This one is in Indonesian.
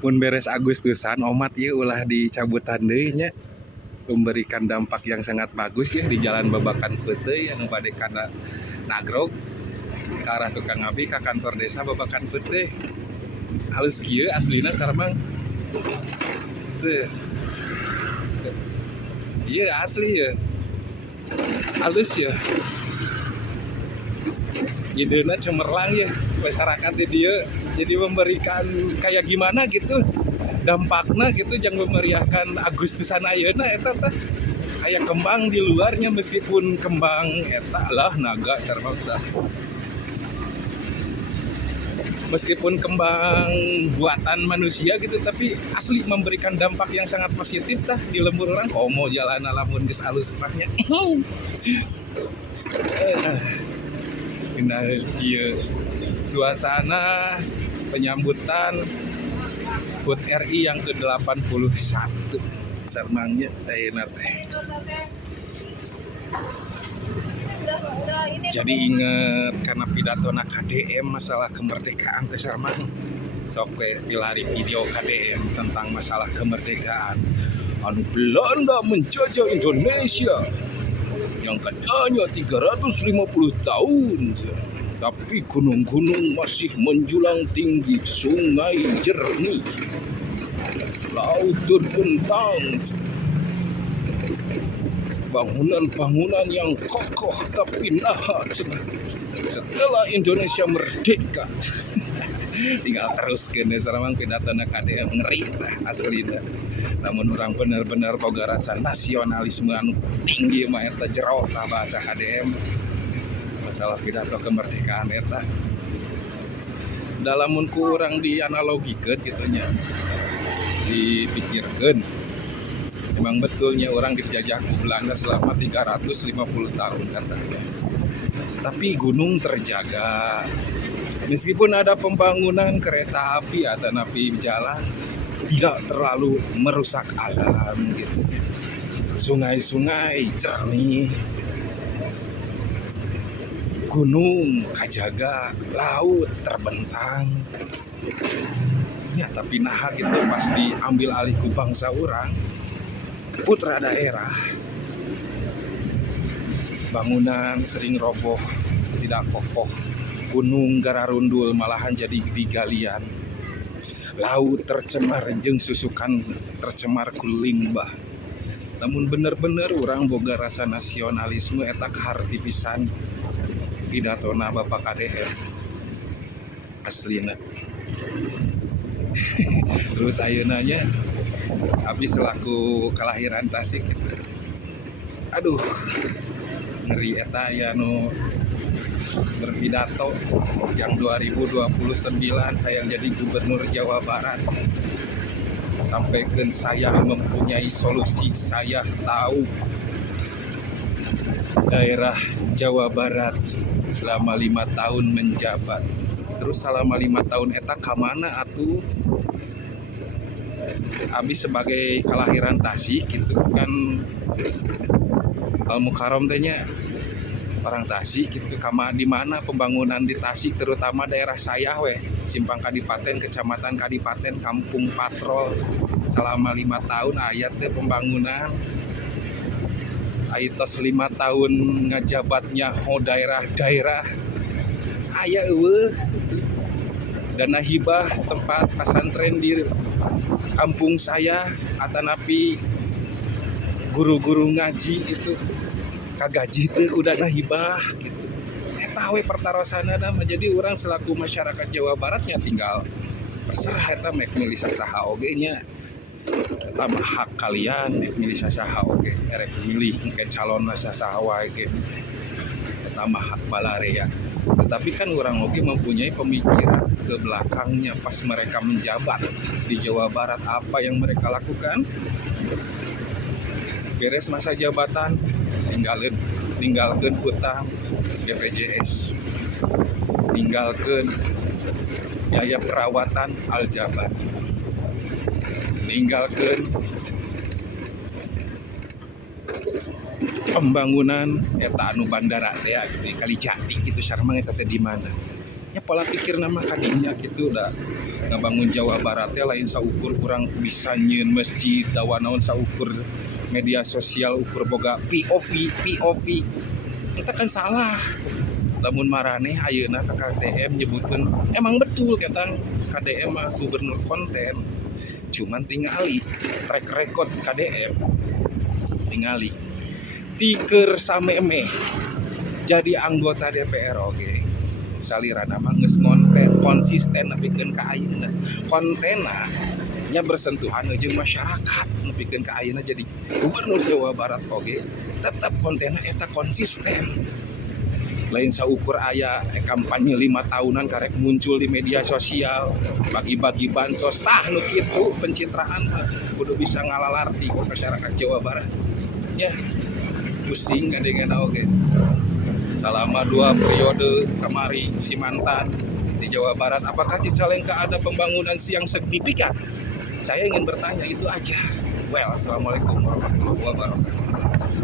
Mun beres Agustusan omat ieu ulah dicabutan deui nya, memberikan dampak yang sangat bagus ya di Jalan Babakan Peuteuy anu bade kana Nagrog ke arah Tukang Abi ka kantor desa Babakan Peuteuy. Halus kieu aslina sareng teu. Ieu asli ya. Halus ya. Ideuna cemerlang ya masyarakat di dieu. Jadi memberikan kayak gimana gitu dampakna gitu jangan memeriahkan Agustusan ayeuna eta teh aya kembang di luarnya meskipun kembang eta lah naga sareng tah meskipun kembang buatan manusia gitu tapi asli memberikan dampak yang sangat positif tah di lembur orang komo jalan lamun geus alus mahnya nah ieu suasana penyambutan HUT RI yang ke-81 sarmangnya ayeuna teh. Jadi inget karena pidatona KDM masalah kemerdekaan teh sarmang. Sok we dilari video KDM tentang masalah kemerdekaan. Anu Belanda menjajah Indonesia yang katanya 350 tahun. Tapi gunung-gunung masih menjulang tinggi, sungai jernih, laut terbentang, bangunan-bangunan yang kokoh tapi nahat. Setelah Indonesia merdeka, tinggal terus kene sareng pidatona KDM ngeri aslina. Namun orang benar-benar boga rasa nasionalisme anu tinggi mah eta jero tah bahasa KDM. Masalah pidato kemerdekaan eta dalamun kurang dianalogikeun gitu nya dipikirkeun memang betulnya orang dijajah ku Belanda selama 350 tahun katanya tapi gunung terjaga meskipun ada pembangunan kereta api atau napi jalan tidak terlalu merusak alam gitu sungai-sungai jernih gunung kajaga, laut terbentang. Ya tapi nah gitu pas diambil alih ku bangsa orang, putra daerah, bangunan sering roboh, tidak kokoh, gunung gararundul malahan jadi digalian, laut tercemar jeung susukan tercemar ku limbah. Namun bener-bener orang boga rasa nasionalisme eta kaharti pisan. Pidatona Bapak KDM aslina. Terus ayeunanya abi selaku kelahiran Tasik gitu. Aduh ngeri eta aya nu berpidato yang 2029 hayang jadi gubernur Jawa Barat. Sampaikan saya mempunyai solusi, saya tahu daerah Jawa Barat selama 5 tahun menjabat. Terus selama 5 tahun eta kamana atuh? Abi sebagai kelahiran Tasik gitu kan Al Mukarram tehnya orang Tasik gitu kama di mana pembangunan di Tasik terutama daerah saya we Simpang Kadipaten Kecamatan Kadipaten Kampung Patrol selama 5 tahun aya teh pembangunan aitos 5 tahun ngajabatnya daerah-daerah aya eueuh dana hibah tempat pesantren di kampung saya atanapi guru-guru ngaji itu kagaji teh ku dana hibah gitu eta we pertarosanna mah jadi urang selaku masyarakat Jawa Baratnya tinggal terserah eta mek milih saha oge nya eta mah hak kalian milih saha oge erek milih engke calon saha wae ge eta mah hak balarea tetapi kan orang oge mempunyai pemikiran ke belakangnya pas mereka menjabat di Jawa Barat apa yang mereka lakukan beres masa jabatan tinggalkeun hutang BPJS tinggalkeun biaya perawatan Aljabar ninggalkeun pembangunan eta anu bandara teh di Kalijati gitu sareng eta teh di mana nya pola pikir nama kadinya gitu udah ngabangun Jawa Barat ya lain saukur kurang bisa nyeun masjid dawa naon saukur media sosial ukur boga POV kita kan salah lamun marane ayeuna ka KDM nyebutkeun emang betul ketang KDM mah gubernur konten cuman tingali track record KDM tingali tiker sameme jadi anggota DPR oke salirana mah geus ngonten konsisten nepikeun ka ayeuna kontena nya bersentuhan jeung masyarakat nepikeun ka ayeuna jadi gubernur Jawa Barat oge tetap kontena eta konsisten lain saukur aya kampanye 5 tahunan karek muncul di media sosial bagi-bagi bansos tah nu kitu pencitraan kudu bisa ngalalarti ke masyarakat Jawa Barat ya pusing kadang-kadang oge selama 2 periode kemari si mantan di Jawa Barat apakah Cicalengka ada pembangunan yang signifikan saya ingin bertanya itu aja. Well, assalamualaikum warahmatullahi wabarakatuh.